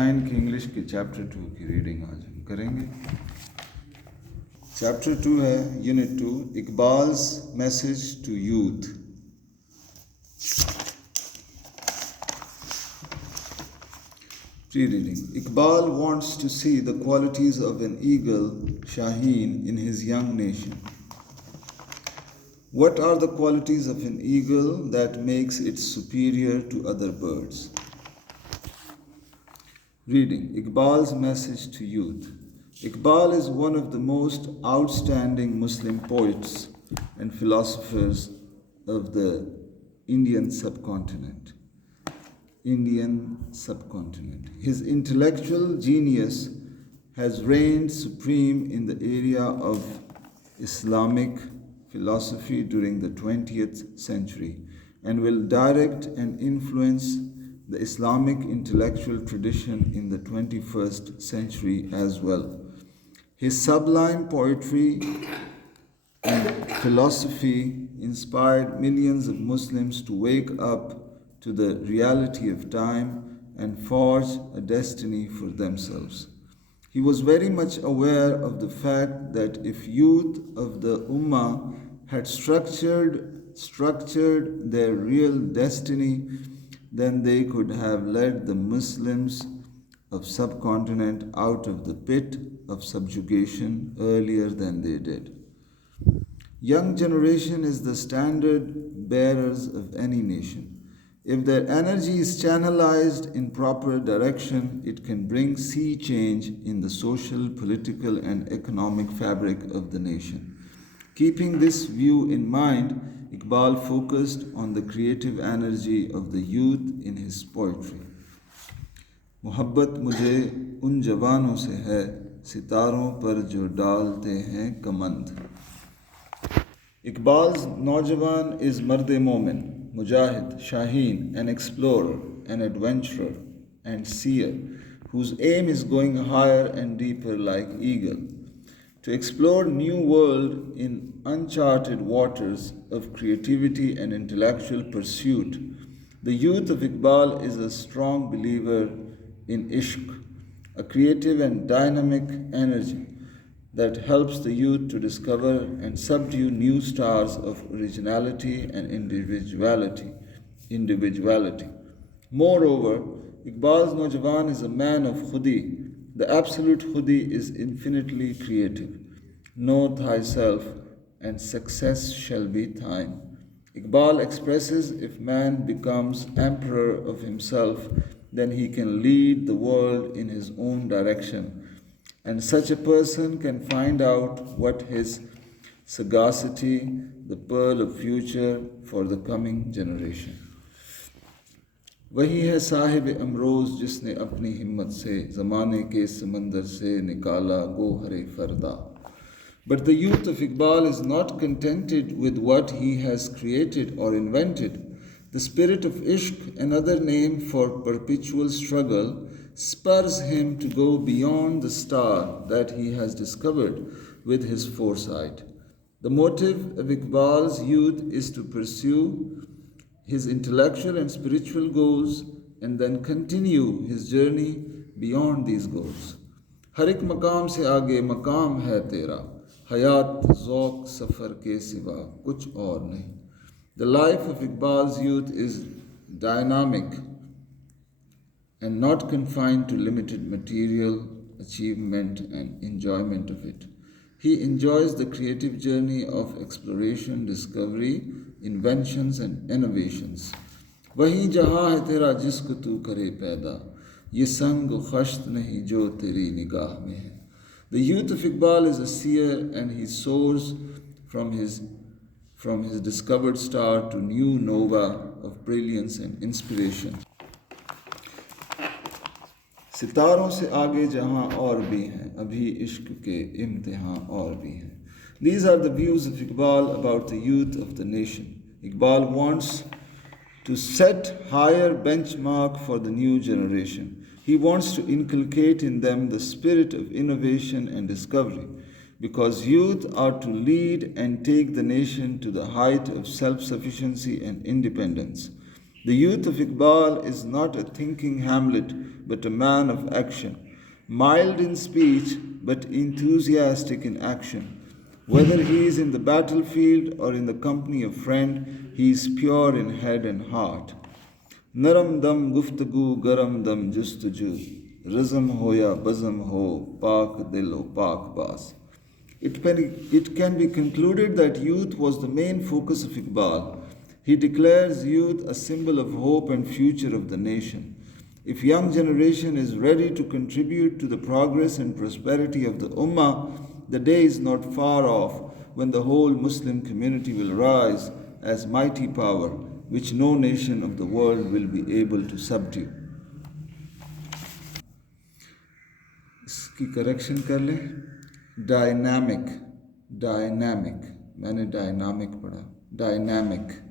Sign की English के chapter 2 की रीडिंग आज हम करेंगे। चैप्टर 2 है unit 2, Iqbal's message to youth. Pre-reading. Iqbal wants to see the qualities of an eagle, Shaheen, in his young nation. What are the qualities of an eagle that makes it superior to other birds? Reading. Iqbal's message to youth. Iqbal is one of the most outstanding Muslim poets and philosophers of the Indian subcontinent. His intellectual genius has reigned supreme in the area of Islamic philosophy during the 20th century and will direct and influence the Islamic intellectual tradition in the 21st century as well. His sublime poetry and philosophy inspired millions of Muslims to wake up to the reality of time and forge a destiny for themselves. He was very much aware of the fact that if youth of the Ummah had structured their real destiny, then they could have led the Muslims of subcontinent out of the pit of subjugation earlier than they did. Young generation is the standard bearers of any nation. If their energy is channelized in proper direction, it can bring sea change in the social, political, and economic fabric of the nation. Keeping this view in mind, Iqbal focused on the creative energy of the youth in his poetry. मोहब्बत मुझे उन जवानों से है सितारों पर जो डालते हैं कमंद. Iqbal's Naujawan is Marde Momin, Mujahid, Shaheen, an explorer, an adventurer, and seer, whose aim is going higher and deeper like eagle, to explore new world in uncharted waters of creativity and intellectual pursuit. The youth of Iqbal is a strong believer in ishq, a creative and dynamic energy that helps the youth to discover and subdue new stars of originality and individuality. Moreover, Iqbal's Naujawan is a man of Khudi. The absolute Khudi is infinitely creative. Know thyself, and success shall be thine. Iqbal expresses if man becomes emperor of himself, then he can lead the world in his own direction. And such a person can find out what his sagacity, the pearl of future for the coming generation. वही है Sahib Ambrose जिसने अपनी हिम्मत से ज़माने के समंदर से निकाला गोहरे फरदा. But the youth of Iqbal is not contented with what he has created or invented. The spirit of ishq, another name for perpetual struggle, spurs him to go beyond the star that he has discovered with his foresight. The motive of Iqbal's youth is to pursue his intellectual and spiritual goals and then continue his journey beyond these goals. हर एक मकाम से आगे मकाम है तेरा, हयात ज़ौक़ सफ़र के सिवा कुछ और नहीं. The life of Iqbal's youth is dynamic and not confined to limited material achievement and enjoyment of it. He enjoys the creative journey of exploration, discovery, inventions and innovations. वही जहाँ है तेरा जिसको तू करे पैदा, ये संग खश्त नहीं जो तेरी निगाह में है. The youth of Iqbal is a seer and he soars from his discovered star to new nova of brilliance and inspiration. सितारों से आगे जहाँ और भी हैं अभी इश्क के इम्तिहान और भी हैं. These are the views of Iqbal about the youth of the nation. Iqbal wants to set higher benchmark for the new generation. He wants to inculcate in them the spirit of innovation and discovery, because youth are to lead and take the nation to the height of self-sufficiency and independence. The youth of Iqbal is not a thinking Hamlet, but a man of action, mild in speech, but enthusiastic in action. Whether he is in the battlefield or in the company of friend, he is pure in head and heart. Naram dam guftagu garam dam justaju. Rizam hoya bazam ho, pak dil pak bas. It can be concluded that youth was the main focus of Iqbal. He declares youth a symbol of hope and future of the nation. If young generation is ready to contribute to the progress and prosperity of the Ummah, the day is not far off when the whole Muslim community will rise as mighty power, which no nation of the world will be able to subdue. इसकी correction कर लें. Dynamic, मैंने dynamic पढ़ा, dynamic.